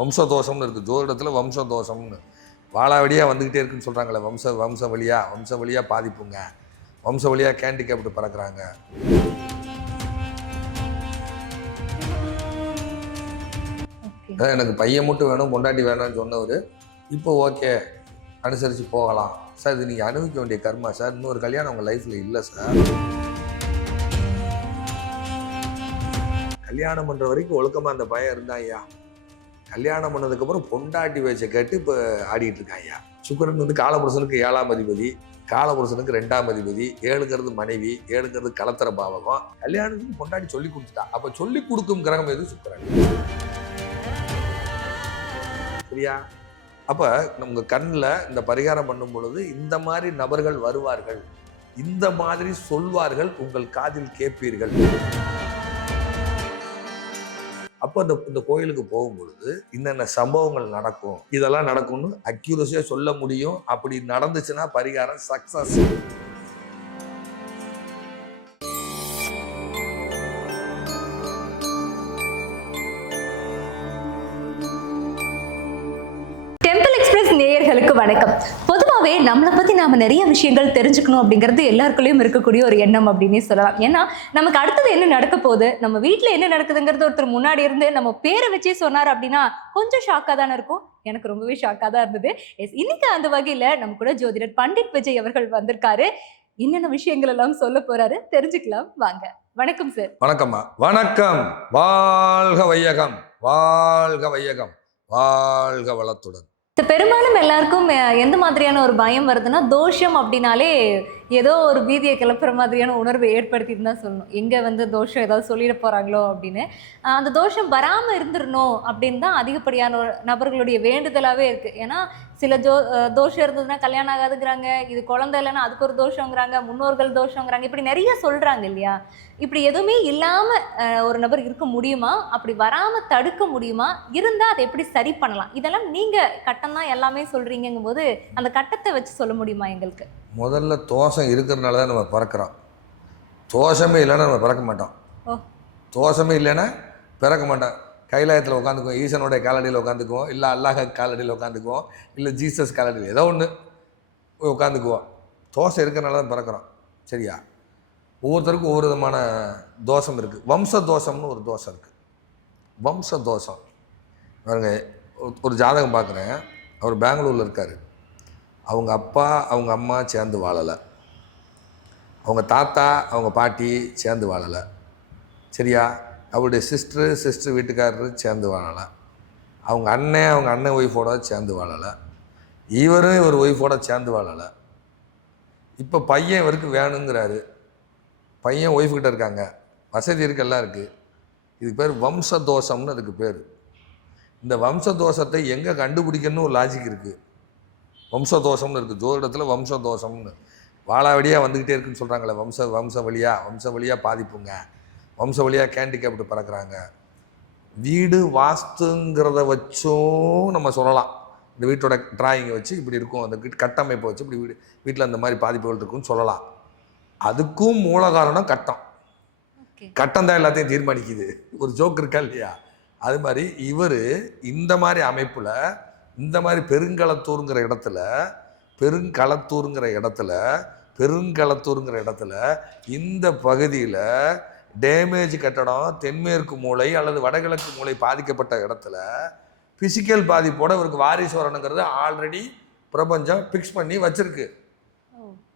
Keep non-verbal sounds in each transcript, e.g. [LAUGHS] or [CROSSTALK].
வம்சதோஷம்னு இருக்குது ஜோதிடத்தில் வம்சதோஷம்னு. வாழாவடியாக வந்துக்கிட்டே இருக்குன்னு சொல்கிறாங்களே வம்ச வம்ச வழியாக வம்ச வழியாக பாதிப்புங்க வம்ச வழியாக கேண்டிகேப்டு பறக்குறாங்க எனக்கு பையன் மட்டும் வேணும் பொண்டாட்டி வேணும்னு சொன்னவர் இப்போ ஓகே அனுசரித்து போகலாம். சார் இது நீங்கள் அனுபவிக்க வேண்டிய கர்மா சார் இன்னொரு கல்யாணம் உங்கள் லைஃப்பில் இல்லை சார். கல்யாணம் பண்ணுற வரைக்கும் ஒழுக்கமாக அந்த பையன் இருந்தான் ஐயா. கல்யாணம் பண்ணதுக்கப்புறம் பொண்டாட்டி வச்ச கேட்டு இப்போ ஆடிட்டு இருக்கான் ஐயா சுக்கரன் வந்து காலபுருஷனுக்கு ஏழாம் அதிபதி காலபுருஷனுக்கு ரெண்டாம் அதிபதி ஏழுங்கிறது மனைவி ஏழுங்கிறது கலத்தர பாவகம். கல்யாணத்துக்கு பொண்டாட்டி சொல்லி கொடுத்துட்டா. அப்போ சொல்லி கொடுக்கும் கிரகம் எது சுக்கரன்? சரியா? அப்போ நம்ம கண்ணில் இந்த பரிகாரம் பண்ணும் பொழுது இந்த மாதிரி நபர்கள் வருவார்கள். இந்த மாதிரி சொல்வார்கள் உங்கள் காதில் கேட்பீர்கள். அப்போ அந்த இந்த கோயிலுக்கு போகும்பொழுது இன்னென்ன சம்பவங்கள் நடக்கும்? இதெல்லாம் நடக்கும்னு அக்யூரஸியாக சொல்ல முடியும். அப்படி நடந்துச்சுன்னா பரிகாரம் சக்ஸஸ் டெம்பிள் எக்ஸ்பிரஸ் நேயர்களுக்கு வணக்கம். பொது பொதுவாகவே நம்மளை பற்றி நாம நிறைய விஷயங்கள் தெரிஞ்சுக்கணும் அப்படிங்கிறது எல்லாருக்குள்ளேயும் இருக்கக்கூடிய ஒரு எண்ணம் அப்படின்னே சொல்லலாம். ஏன்னா நமக்கு அடுத்தது என்ன நடக்க போகுது? நம்ம வீட்டில் என்ன நடக்குதுங்கிறது ஒருத்தர் முன்னாடி இருந்து நம்ம பேரை வச்சே சொன்னார் அப்படின்னா கொஞ்சம் ஷாக்காக தானே இருக்கும்? எனக்கு ரொம்பவே ஷாக்காக தான் இருந்தது. எஸ் இன்னைக்கு அந்த வகையில் நம்ம கூட ஜோதிடர் பண்டிட் விஜய் அவர்கள் வந்திருக்காரு. என்னென்ன விஷயங்கள் எல்லாம் சொல்ல போறாரு தெரிஞ்சுக்கலாம். வாங்க. வணக்கம் சார் வணக்கம்மா. வணக்கம். வாழ்க வையகம். வாழ்க வையகம். வாழ்க வளத்துடன். பெரும்பாலும் எல்லாருக்கும் எந்த மாதிரியான ஒரு பயம் வருதுன்னா தோஷம் அப்படின்னாலே ஏதோ ஒரு பீதியை கிளப்புற மாதிரியான உணர்வை ஏற்படுத்திட்டு தான் சொல்லணும். எங்கே வந்து தோஷம் ஏதாவது சொல்லிட போகிறாங்களோ அப்படின்னு. அந்த தோஷம் வராமல் இருந்துடணும் அப்படின்னு தான் அதிகப்படியான ஒரு நபர்களுடைய வேண்டுதலாகவே இருக்குது ஏன்னா சில ஜோ தோஷம் இருந்ததுன்னா கல்யாணம் ஆகாதுங்கிறாங்க இது குழந்தை இல்லைன்னா அதுக்கு ஒரு தோஷங்கிறாங்க முன்னோர்கள் தோஷங்கிறாங்க இப்படி நிறைய சொல்கிறாங்க இல்லையா? இப்படி எதுவுமே இல்லாமல் ஒரு நபர் இருக்க முடியுமா? அப்படி வராமல் தடுக்க முடியுமா? இருந்தால் அதை எப்படி சரி பண்ணலாம்? இதெல்லாம் நீங்கள் கட்டம் தான் எல்லாமே சொல்கிறீங்கும் போது அந்த கட்டத்தை வச்சு சொல்ல முடியுமா எங்களுக்கு? முதல்ல தோஷம் இருக்கிறனால தான் நம்ம பிறக்கிறோம். தோஷமே இல்லைன்னா நம்ம பிறக்க மாட்டோம். தோஷமே இல்லைன்னா பிறக்க மாட்டோம். கைலாயத்தில் உட்காந்துக்குவோம் ஈசனுடைய காலடியில் உட்காந்துக்குவோம் இல்லை அல்லாஹ் காலடியில் உட்காந்துக்குவோம் இல்லை ஜீசஸ் காலடியில் ஏதோ ஒன்று போய் உட்காந்துக்குவோம். தோஷம் இருக்கிறனால தான் பிறக்கிறோம். சரியா? ஒவ்வொருத்தருக்கும் ஒவ்வொரு விதமான தோஷம் இருக்குது வம்ச தோஷம்னு ஒரு தோஷம் இருக்குது வம்ச தோஷம். பாருங்க ஒரு ஜாதகம் பார்க்குறேன். அவர் பெங்களூரில் இருக்கார். அவங்க அப்பா அவங்க அம்மா சேர்ந்து வாழலை. அவங்க தாத்தா அவங்க பாட்டி சேர்ந்து வாழலை. சரியா? அவருடைய சிஸ்டரு சிஸ்டர் வீட்டுக்காரரு சேர்ந்து வாழலை. அவங்க அண்ணன் அவங்க அண்ணன் ஒய்ஃபோட சேர்ந்து வாழலை. இவரும் இவர் ஒய்ஃபோட சேர்ந்து வாழலை. இப்போ பையன் இவருக்கு வேணுங்கிறாரு. பையன் ஒய்ஃப்கிட்ட இருக்காங்க. வசதி இருக்கெல்லாம் இருக்குது இது பேர் வம்ச தோஷம்னு அதுக்கு பேர். இந்த வம்ச தோஷத்தை எங்கே கண்டுபிடிக்கணும்னு ஒரு லாஜிக் இருக்குது வம்சதோஷம்னு இருக்குது ஜோதிடத்தில் வம்சதோஷம்னு. வாழாவடியாக வந்துக்கிட்டே இருக்குன்னு சொல்கிறாங்களே வம்ச வம்ச வழியாக வம்ச வழியாக பாதிப்புங்க. வம்ச வழியாக கேண்டிகேப்டு பறக்குறாங்க. வீடு வாஸ்துங்கிறத வச்சும் நம்ம சொல்லலாம். இந்த வீட்டோட டிராயிங்கை வச்சு இப்படி இருக்கும். அந்த கட்டமைப்பை வச்சு இப்படி வீடு வீட்டில் அந்த மாதிரி பாதிப்புகள் இருக்குன்னு சொல்லலாம். அதுக்கும் மூல காரணம் கட்டம். கட்டம் தான் எல்லாத்தையும் தீர்மானிக்குது. ஒரு ஜோக் இருக்கா இல்லையா? அது மாதிரி இவர் இந்த மாதிரி அமைப்பில் இந்த மாதிரி பெருங்களத்தூருங்கிற இடத்துல பெருங்களத்தூருங்கிற இடத்துல பெருங்களத்தூருங்கிற இடத்துல இந்த பகுதியில் டேமேஜ் கட்டடம் தென்மேற்கு மூலை அல்லது வடகிழக்கு மூலை பாதிக்கப்பட்ட இடத்துல ஃபிசிக்கல் பாதிப்போட இவருக்கு வாரிசு வரணுங்கிறது ஆல்ரெடி பிரபஞ்சம் ஃபிக்ஸ் பண்ணி வச்சிருக்கு.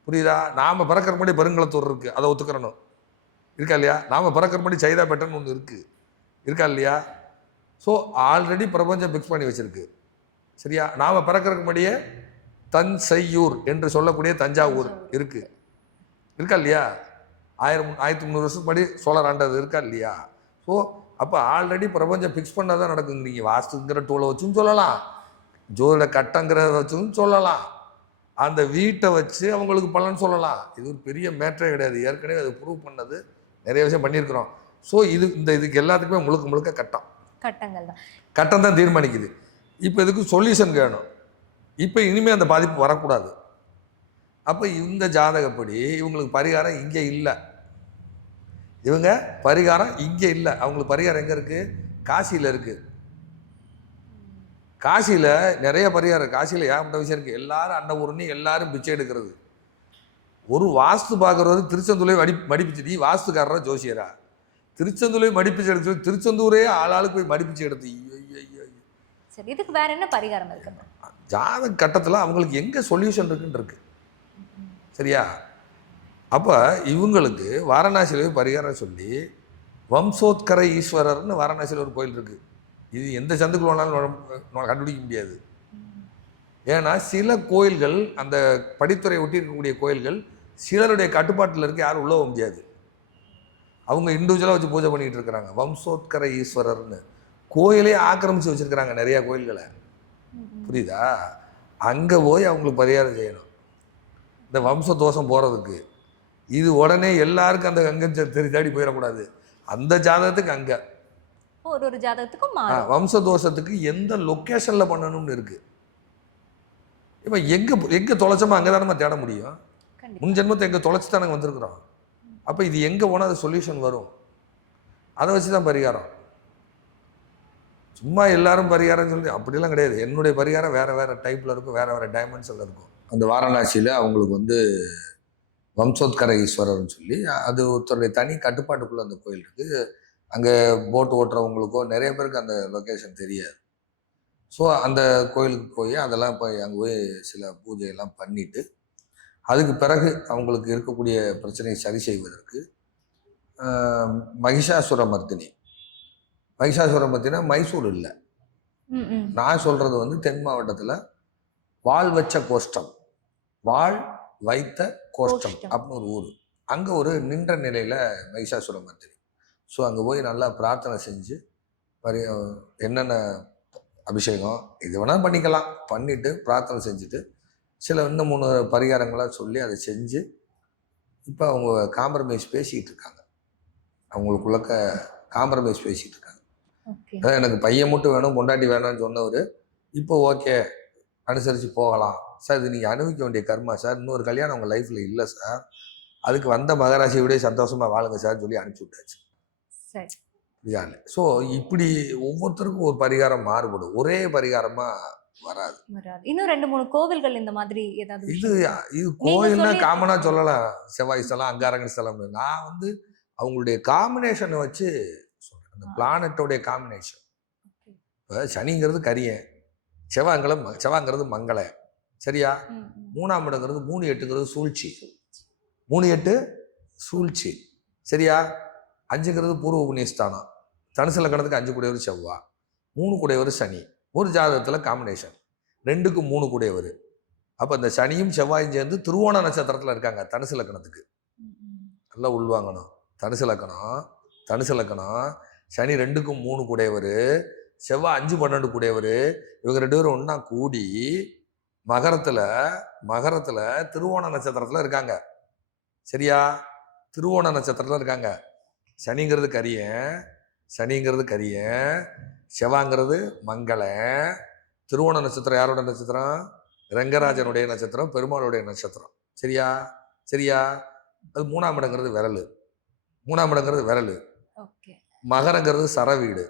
புரியுதா? நாம் பிறக்கிற முன்னாடி பெருங்களத்தூர் இருக்குது அதை ஒத்துக்கிறணும். இருக்கா இல்லையா? நாம் பிறக்கிற முன்னாடி சைதாப்பேட்டைன்னு ஒன்று இருக்குது இருக்கா இல்லையா? ஸோ ஆல்ரெடி பிரபஞ்சம் ஃபிக்ஸ் பண்ணி வச்சிருக்கு. சரியா? நாம் பிறக்கிறதுக்கு முன்னாடியே தஞ்சையூர் என்று சொல்லக்கூடிய தஞ்சாவூர் இருக்குது இருக்கா இல்லையா? ஆயிரம் ஆயிரத்தி முந்நூறு வருஷத்துக்கு முன்னாடி சோழர் ஆண்டது இருக்கா இல்லையா? ஸோ அப்போ ஆல்ரெடி பிரபஞ்சம் ஃபிக்ஸ் பண்ணால் தான் நடக்குங்க. நீங்கள் வாஸ்துங்கிற டூலை வச்சும் சொல்லலாம். ஜோதிட கட்டங்கிறத வச்சும் சொல்லலாம். அந்த வீட்டை வச்சு அவங்களுக்கு பலன் சொல்லலாம். இது ஒரு பெரிய மேட்டரே கிடையாது. ஏற்கனவே அது ப்ரூவ் பண்ணது. நிறைய விஷயம் பண்ணியிருக்கிறோம். ஸோ இது இந்த இதுக்கு எல்லாத்துக்குமே முழுக்க முழுக்க கட்டம். கட்டங்கள் தான். கட்டம் தான் தீர்மானிக்குது. இப்போ இதுக்கு சொல்யூஷன் வேணும். இப்போ இனிமேல் அந்த பாதிப்பு வரக்கூடாது. அப்போ இந்த ஜாதகப்படி இவங்களுக்கு பரிகாரம் இங்கே இல்லை. இவங்க பரிகாரம் இங்கே இல்லை. அவங்களுக்கு பரிகாரம் எங்கே இருக்குது காசியில் இருக்குது காசியில் நிறைய பரிகாரம் காசியில் ஏகப்பட்ட விஷயம் இருக்குது எல்லாரும் அன்ன எல்லாரும் பிச்சை எடுக்கிறது. ஒரு வாஸ்து பார்க்குறது திருச்செந்தூரே மடி மடிப்பிச்சு. நீ வாஸ்துக்காரரா ஜோசியரா? திருச்செந்தூரே மடிப்பிச்சு எடுத்து திருச்செந்தூரே ஆளாளுக்கு போய் மடிப்பிச்சு எடுத்து. ஐயோ. சரி இதுக்கு வேற என்ன பரிகாரம் இருக்கு ஜாதக கட்டத்தில் அவங்களுக்கு எங்கே சொல்யூஷன் இருக்குன்னு இருக்கு. சரியா? அப்போ இவங்களுக்கு வாரணாசியில் பரிகாரம் சொல்லி வம்சோத்கர ஈஸ்வரர்னு வாரணாசியில் ஒரு கோயில் இருக்குது இது எந்த சந்துக்குள்ள வேணாலும் கண்டுபிடிக்க முடியாது. ஏன்னா சில கோயில்கள் அந்த படித்துறை ஒட்டி இருக்கக்கூடிய கோயில்கள் சிலருடைய கட்டுப்பாட்டில் இருக்க யாரும் உள்ள முடியாது. அவங்க இண்டிவிஜுவலாக வச்சு பூஜை பண்ணிக்கிட்டு இருக்கிறாங்க. வம்சோத்கர ஈஸ்வரர்னு. கோயிலே ஆக்கிரமிச்சு வச்சிருக்கிறாங்க நிறைய கோயில்களை. புரியுதா? அங்கே போய் அவங்களுக்கு பரிகாரம் செய்யணும். இந்த வம்ச தோஷம் போகிறதுக்கு இது உடனே எல்லாருக்கும் அந்த அங்கே தெரி தேடி போயிடக்கூடாது. அந்த ஜாதகத்துக்கு அங்கே. ஒரு ஒரு ஜாதகத்துக்கும் வம்ச தோஷத்துக்கு எந்த லொக்கேஷனில் பண்ணணும்னு இருக்கு? இப்போ எங்கே எங்கே தொலைச்சோமோ அங்கே தானே தேட முடியும். முன் ஜென்மத்தை எங்கே தொலைச்சி தானே வந்திருக்கிறோம். அப்போ இது எங்கே போனால் அது சொல்யூஷன் வரும். அதை வச்சு தான் பரிகாரம். சும்மா எல்லாரும் பரிகாரம் சொல்லி அப்படிலாம் கிடையாது. என்னுடைய பரிகாரம் வேறு வேறு டைப்பில் இருக்கும் வேறு வேறு டைமென்ஷனில் இருக்கும். அந்த வாரணாசியில் அவங்களுக்கு வந்து வம்சோத்கர ஈஸ்வரர்னு சொல்லி அது ஒருத்தருடைய தனி கட்டுப்பாட்டுக்குள்ளே அந்த கோயில் இருக்குது அங்கே போட் ஓட்டுறவங்களுக்கோ நிறைய பேருக்கு அந்த லொக்கேஷன் தெரியாது. ஸோ அந்த கோயிலுக்கு போய் அதெல்லாம் போய் அங்கே போய் சில பூஜையெல்லாம் பண்ணிட்டு அதுக்கு பிறகு அவங்களுக்கு இருக்கக்கூடிய பிரச்சனையை சரி செய்வதற்கு மகிஷாசுர மர்த்தினி மகிஷாசுர மர்த்தினா மைசூர் இல்லை. நான் சொல்றது வந்து தென் மாவட்டத்தில் வாழ் வச்ச கோஷ்டம். வாழ் வைத்த கோஷ்டம். அப்படின்னு ஒரு ஊர். அங்கே ஒரு நின்ற நிலையில் மகிஷாசுர மர்த்தினி ஸோ அங்கே போய் நல்லா பிரார்த்தனை செஞ்சு பரி என்னென்ன அபிஷேகம் இது வேணால் பண்ணிக்கலாம். பண்ணிட்டு பிரார்த்தனை செஞ்சுட்டு சில இன்னும் மூணு பரிகாரங்களாக சொல்லி அதை செஞ்சு இப்போ அவங்க காம்ப்ரமைஸ் பேசிக்கிட்டு இருக்காங்க. அவங்களுக்குள்ளக்க காம்ப்ரமைஸ் பேசிக்கிட்டு இருக்காங்க. அதான் எனக்கு பையன் மட்டும் வேணும் பொண்டாட்டி வேணும்னு சொன்னவர் இப்போ ஓகே அனுசரித்து போகலாம். சார் இது நீங்கள் அனுபவிக்க வேண்டிய கர்மா சார். இன்னொரு கல்யாணம் உங்கள் லைஃப்பில் இல்லை சார். அதுக்கு வந்த மகராசியை விட சந்தோஷமாக வாழுங்க சார் சொல்லி அனுப்பிச்சி விட்டாச்சு. சரி. புரியுதா? ஸோ இப்படி ஒவ்வொருத்தருக்கும் ஒரு பரிகாரம் மாறுபடும். ஒரே பரிகாரமாக வராது. இன்னும் ரெண்டு மூணு கோவில்கள் இந்த மாதிரி ஏதாவது இது? இது கோயில்னா காமனாக சொல்லலாம். செவ்வாய் ஸ்தலம் அங்காரங்க ஸ்தலம் நான் வந்து அவங்களுடைய காம்பினேஷனை வச்சு. பிளானட்டோடைய காம்பினேஷன். இப்போ சனிங்கிறது கரியன் செவ்வாய்ங்கிற செவ்வாங்கிறது மங்கள சரியா. மூணாம் இடங்கிறது மூணு எட்டுங்கிறது சூழ்ச்சி. மூணு எட்டு சூழ்ச்சி சரியா? அஞ்சுங்கிறது பூர்வ புண்ணியஸ்தானம். தனுசு லக்கணத்துக்கு அஞ்சு கூடையவர் செவ்வா மூணு கூடையவர் சனி. ஒரு ஜாதகத்தில் காம்பினேஷன். ரெண்டுக்கு மூணு கூடையவர். அப்போ இந்த சனியும் செவ்வாயும் சேர்ந்து திருவோண நட்சத்திரத்தில் இருக்காங்க தனுசு லக்கணத்துக்கு. நல்லா உள்வாங்கணும். தனுசு லக்கணம் தனுசு லக்கணம் சனி ரெண்டுக்கும் மூணு கூடையவர் செவ்வாய் அஞ்சு பன்னெண்டு கூடையவர் இவங்க ரெண்டு பேரும் ஒன்றா கூடி மகரத்தில் மகரத்தில் திருவோண நட்சத்திரத்தில் இருக்காங்க. சரியா? திருவோண நட்சத்திரத்தில் இருக்காங்க. சனிங்கிறது கரியன் சனிங்கிறது கரியன் செவ்வாங்கிறது மங்களம் திருவோண நட்சத்திரம் யாரோட நட்சத்திரம்? ரங்கராஜனுடைய நட்சத்திரம் பெருமாளுடைய நட்சத்திரம். சரியா? சரியா? அது மூணாம் இடங்கிறது விரல். மூணாம் இடங்கிறது விரல். மகரங்கிறது சரவீடு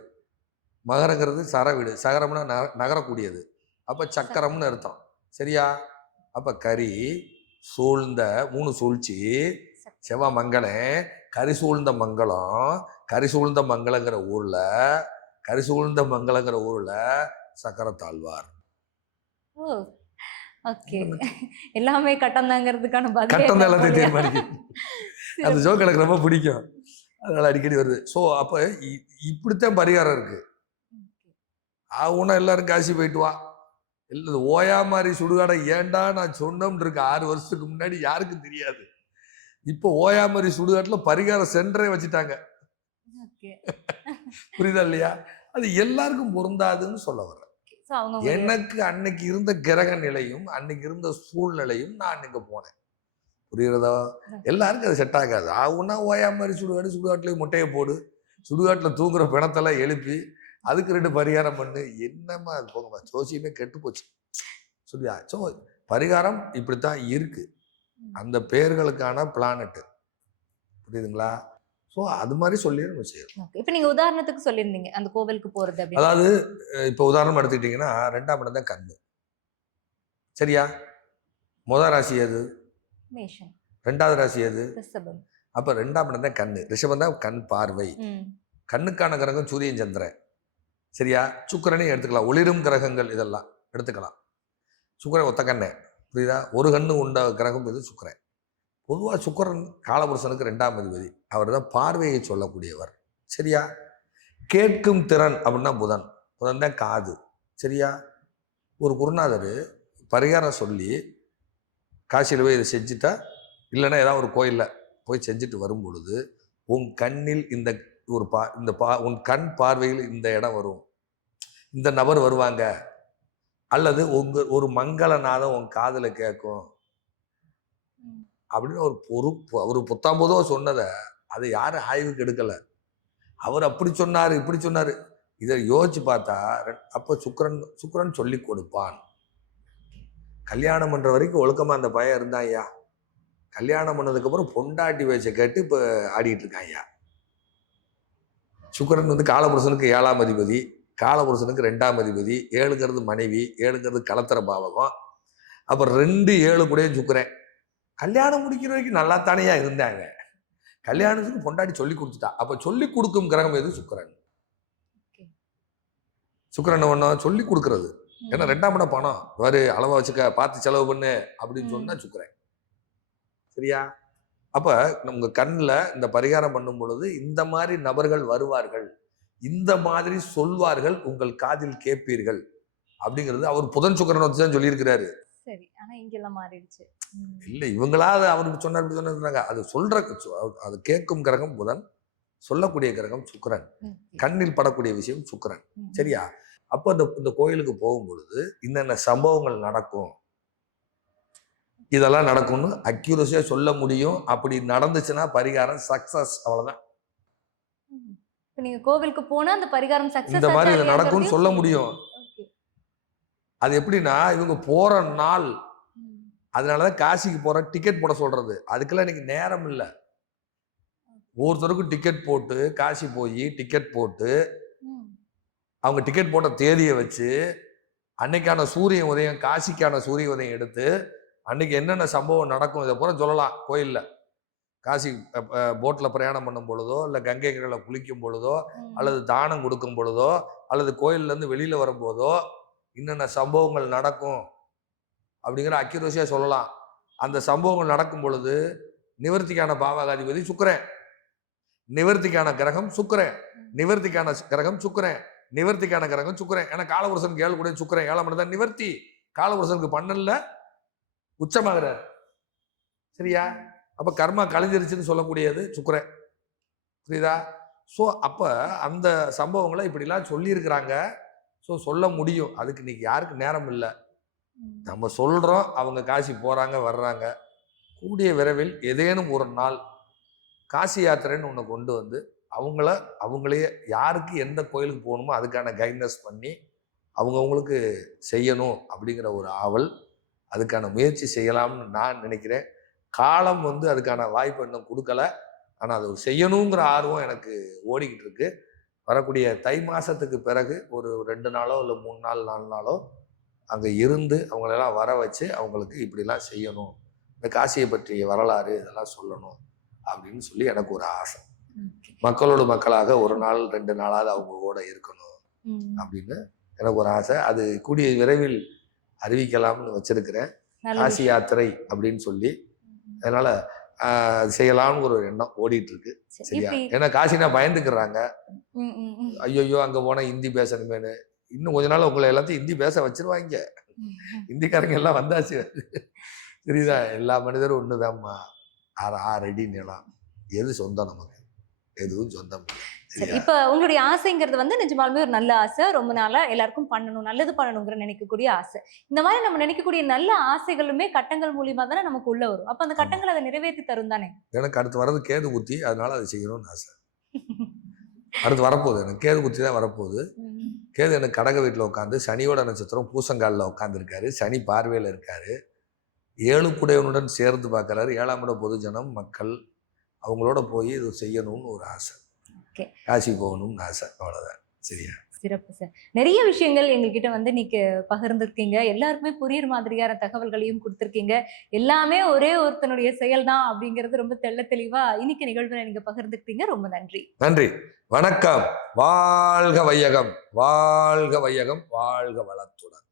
மகரங்கிறது சரவீடு சகரம்னா நக நகரக்கூடியது. அப்போ சக்கரம்னு அர்த்தம். சரியா? அப்போ கரி சூழ்ந்த மூணு சூழ்ச்சி. செவ்வா மங்களம் கரி சூழ்ந்த மங்களம் கரி சூழ்ந்த மங்களங்கிற ஊரில் கரி சூழ்ந்த மங்களங்கிற ஊரில் சக்கரத்தாழ்வார் ஓகே. எல்லாமே கட்டந்தாங்கிறதுக்கான பதில் கட்டம் எல்லாத்தையும் தீர்மானிக்கும். அந்த ஜோக் எனக்கு ரொம்ப பிடிக்கும். அதனால அடிக்கடி வருது. ஸோ அப்போ இப்படித்தான் பரிகாரம் இருக்கு. ஆகுனா எல்லாரும் காசி போயிட்டு வா. இல்லை ஓயா மாதிரி சுடுகாடை ஏன்டா நான் சொன்னோம்னு இருக்கு. ஆறு வருஷத்துக்கு முன்னாடி யாருக்கும் தெரியாது. இப்போ ஓயா மாதிரி சுடுகாட்டில் பரிகார சென்டரே வச்சுட்டாங்க. [LAUGHS] புரியுதா இல்லையா? அது எல்லாருக்கும் பொருந்தாதுன்னு சொல்ல வர்றேன். எனக்கு அன்னைக்கு இருந்த கிரக நிலையும் அன்னைக்கு இருந்த சூழ்நிலையும் நான் அன்னைக்கு போனேன். புரியுறதா எல்லாருக்கும் அது செட் ஆகாது. ஆகுனா ஓயா மாதிரி சுடுகாடு சுடுகாட்டுலேயே முட்டையை போடு. சுடுகாட்டில் தூங்குற பிணத்தெல்லாம் எழுப்பி அதுக்கு ரெண்டு பரிகாரம் பண்ணு. என்னம்மா அது போங்கம்மா ஜோசியமே கெட்டு போச்சு. சரியா ஸோ பரிகாரம் இப்படித்தான் இருக்கு. அந்த பேர்களுக்கான பிளானட்டு புரியுதுங்களா? ஸோ அது மாதிரி சொல்லி நம்ம செய்யணும் இப்போ நீங்க உதாரணத்துக்கு சொல்லியிருந்தீங்க அந்த கோவிலுக்கு அப்படின்னு. அதாவது இப்போ உதாரணம் எடுத்துக்கிட்டிங்கன்னா ரெண்டாம் இடம் தான் கண்ணு. சரியா? முத ராசி எது? மேஷம். ரெண்டாவது ராசி எது? ரிஷபம். அப்போ ரெண்டாம் இடம் தான் கண்ணு. ரிஷபம் தான் கண் பார்வை. கண்ணுக்கான கிரகம் சூரியன் சந்திரன். சரியா? சுக்கிரனையும் எடுத்துக்கலாம். ஒளிரும் கிரகங்கள் இதெல்லாம் எடுத்துக்கலாம். சுக்கிரன் ஒத்த கண்ணே. புரியுதா? ஒரு கண்ணு உண்ட கிரகம் இது சுக்கிரன். பொதுவாக சுக்கிரன் காலபுருஷனுக்கு ரெண்டாம் அதிபதி. அவர் தான் பார்வையை சொல்லக்கூடியவர். சரியா? கேட்கும் திறன் அப்படின்னா புதன். புதன் தான் காது. சரியா? ஒரு குருநாதர் பரிகாரம் சொல்லி காசியில் போய் இதை செஞ்சுட்டா இல்லைன்னா ஏதாவது ஒரு கோயிலில் போய் செஞ்சுட்டு வரும் பொழுது உன் கண்ணில் இந்த ஒரு பா இந்த பா உன் கண் பார்வையில் இந்த இடம் வரும். இந்த நபர் வருவாங்க. அல்லது உங்க ஒரு மங்களநாதம் உன் காதில் கேட்கும். அப்படின்னு ஒரு பொறுப்பு அவர் புத்தாம்பதோ சொன்னதை அதை யாரும் ஆய்வுக்கு எடுக்கலை. அவர் அப்படி சொன்னார் இப்படி சொன்னார். இதை யோசிச்சு பார்த்தா அப்போ சுக்கரன் சுக்கரன் சொல்லி கொடுப்பான். கல்யாணம் பண்ற வரைக்கும் ஒழுக்கமா அந்த பையன் இருந்தான் ஐயா. கல்யாணம் பண்ணதுக்கு அப்புறம் பொண்டாட்டி வச்ச கேட்டு இப்ப ஆடிட்டு இருக்கான் ஐயா. சுக்கிரன் வந்து காலபுருஷனுக்கு ஏழாம் அதிபதி காலபுருஷனுக்கு ரெண்டாம் அதிபதி ஏழுங்கிறது மனைவி ஏழுங்கிறது கலத்திர பாவகம். அப்புறம் ரெண்டு ஏழு கூடயே சுக்கிரன். கல்யாணம் முடிக்கிற வரைக்கும் நல்லா தானேயா இருந்தாங்க. கல்யாணத்துக்கு பொண்டாட்டி சொல்லி கொடுத்துட்டா. அப்ப சொல்லி கொடுக்கும் கிரகம் எது? சுக்கிரன். சுக்கிரன் ஒன்றும் சொல்லி கொடுக்கறது. ஏன்னா ரெண்டாம் இடம் பணம். வரு அளவா வச்சுக்க பார்த்து செலவு பண்ணு அப்படின்னு. சொன்னா சுக்கிரன் சரியா? அப்ப உங்க கண்ணில் இந்த பரிகாரம் பண்ணும் பொழுது இந்த மாதிரி நபர்கள் வருவார்கள். இந்த மாதிரி சொல்வார்கள் உங்கள் காதில் கேட்பீர்கள். அப்படிங்கிறது அவர் புதன் சுக்கரன் வச்சு தான் சொல்லியிருக்கிறாரு. சரி. ஆனா இங்கெல்லாம் மாறிடுச்சு. இல்லை இவங்களா அவருக்கு சொன்னார் சொன்னாங்க. அது சொல்ற அது கேட்கும் கிரகம் புதன் சொல்லக்கூடிய கிரகம் சுக்கிரன். கண்ணில் படக்கூடிய விஷயம் சுக்கிரன். சரியா? அப்போ அந்த இந்த கோயிலுக்கு போகும் பொழுது இன்னென்ன சம்பவங்கள் நடக்கும்? இதெல்லாம் நடக்கும்னு அக்யூரஸியா சொல்ல முடியும். அப்படி நடந்துச்சுன்னா பரிகாரம் ம். இப்ப நீங்க கோவிலுக்கு போனா அந்த பரிகாரம் சக்சஸ் இந்த மாதிரி இது நடக்கும்னு சொல்ல முடியும். அது எப்படின்னா இவங்க போற நாள். அதனாலதான் காசிக்கு போற டிக்கெட் போட சொல்றது. அதுக்கெல்லாம் இன்னைக்கு நேரம் இல்லை. ஒவ்வொருத்தருக்கும் டிக்கெட் போட்டு காசி போய் டிக்கெட் போட்டு அவங்க டிக்கெட் போட்ட தேதியை வச்சு அன்னைக்கான சூரிய உதயம் காசிக்கான சூரிய உதயம் எடுத்து அன்னைக்கு என்னென்ன சம்பவம் நடக்கும் இதை பூரா சொல்லலாம். கோயிலில். காசி போட்டில் பிரயாணம் பண்ணும் பொழுதோ இல்லை கங்கை கரையில் குளிக்கும் பொழுதோ அல்லது தானம் கொடுக்கும் பொழுதோ அல்லது கோயில்லேருந்து வெளியில் வரும்போதோ என்னென்ன சம்பவங்கள் நடக்கும் அப்படிங்கிற அக்யூரஸியாக சொல்லலாம். அந்த சம்பவங்கள் நடக்கும் பொழுது நிவர்த்திக்கான பாவகாதிபதி சுக்கிரன். நிவர்த்திக்கான கிரகம் சுக்கிரன். நிவர்த்திக்கான கிரகம் சுக்கிரன். நிவர்த்திக்கான கிரகம் சுக்கரன் ஏன்னா காலபுருஷனுக்கு ஏழு கூட சுக்கரன் ஏழாம் இடம் தான் நிவர்த்தி. காலபுருஷனுக்கு பன்னெண்டுல உச்சமாகிறார். சரியா? அப்போ கர்மா கலைஞ்சிருச்சுன்னு சொல்லக்கூடியது சுக்கரன். புரியுதா? ஸோ அப்போ அந்த சம்பவங்களை இப்படிலாம் சொல்லியிருக்கிறாங்க. ஸோ சொல்ல முடியும். அதுக்கு இன்னைக்கு யாருக்கு நேரம் இல்லை. நம்ம சொல்கிறோம் அவங்க காசி போகிறாங்க வர்றாங்க. கூடிய விரைவில் ஏதேனும் ஒரு நாள் காசி யாத்திரைன்னு ஒன்று கொண்டு வந்து அவங்கள அவங்களே யாருக்கு எந்த கோயிலுக்கு போகணுமோ அதுக்கான கைட்னஸ் பண்ணி அவங்கவுங்களுக்கு செய்யணும் அப்படிங்கிற ஒரு ஆவல். அதுக்கான முயற்சி செய்யலாம்னு நான் நினைக்கிறேன். காலம் வந்து அதுக்கான வாய்ப்பு இன்னும் கொடுக்கல. ஆனால் அது செய்யணுங்கிற ஆர்வம் எனக்கு ஓடிக்கிட்டு இருக்கு. வரக்கூடிய தை மாதத்துக்கு பிறகு ஒரு ரெண்டு நாளோ இல்லை மூணு நாள் நாலு நாளோ அங்கே இருந்து அவங்களெல்லாம் வர வச்சு அவங்களுக்கு இப்படிலாம் செய்யணும். இந்த காசியை பற்றிய வரலாறு இதெல்லாம் சொல்லணும் அப்படின்னு சொல்லி எனக்கு ஒரு ஆசை. மக்களோட மக்களாக ஒரு நாள் ரெண்டு நாளாவது அவங்க கூட இருக்கணும் அப்படின்னு எனக்கு ஒரு ஆசை. அது கூடிய விரைவில் அறிவிக்கலாம்னு வச்சிருக்கிறேன். காசி யாத்திரை அப்படின்னு சொல்லி. அதனால செய்யலாம்னு ஒரு எண்ணம் ஓடிட்டு இருக்கு சரியா? ஏன்னா காசினா பயந்துக்கிறாங்க. ஐயோ அங்க போனா ஹிந்தி பேசணுமேனு இன்னும் கொஞ்ச நாள் உங்களை எல்லாத்தையும் ஹிந்தி பேச வச்சிருவாங்க. ஹிந்திக்காரங்க எல்லாம் வந்தாச்சு. தெரியுதா எல்லா மனிதரும் ஒண்ணுதாம்மா. ஆறு ஆறு அடி நிலம். எது சொந்தம் நமக்கு? எதுவும் சொந்தம் இப்ப உங்களுடைய ஆசைங்கிறது வந்து நிஜமாலுமே ஒரு நல்ல ஆசை. ரொம்ப நாளா எல்லாருக்கும் பண்ணணும் நல்லது பண்ணணுங்கிற நினைக்கக்கூடிய ஆசை. இந்த மாதிரி நம்ம நினைக்கக்கூடிய நல்ல ஆசைகளுமே கட்டங்கள் மூலியமா தானே நமக்கு உள்ள வரும். அப்ப அந்த கட்டங்கள் அதை நிறைவேற்றி தரும் தானே? எனக்கு அடுத்து வர்றது கேது குத்தி அதனால அதை செய்யணும்னு ஆசை. அடுத்து வரப்போகுது எனக்கு கேது குத்தி தான் வரப்போகுது. கேது எனக்கு கடக வீட்டில் உட்காந்து சனியோட நட்சத்திரம் பூசங்காலில் உட்காந்துருக்காரு சனி பார்வையில் இருக்காரு. ஏழு குடையவனுடன் சேர்ந்து பார்க்கறாரு. ஏழாம் இட பொதுஜனம் மக்கள் அவங்களோட போய் இது செய்யணும்னு ஒரு ஆசை. காசி போகணும்னு ஆசை. அவ்வளோதான் சரியா? சிறப்பு சார். நிறைய விஷயங்கள் எங்ககிட்ட வந்து நீங்க பகிர்ந்திருக்கீங்க. எல்லாருக்குமே புரியுற மாதிரியான தகவல்களையும் கொடுத்துருக்கீங்க. எல்லாமே ஒரே ஒருத்தனுடைய செயல் தான் அப்படிங்கிறது ரொம்ப தெள்ள தெளிவா இன்னைக்கு நிகழ்வுல நீங்க பகிர்ந்துக்கிட்டீங்க. ரொம்ப நன்றி. நன்றி. வணக்கம். வாழ்க வையகம். வாழ்க வையகம். வாழ்க வளத்துடன்.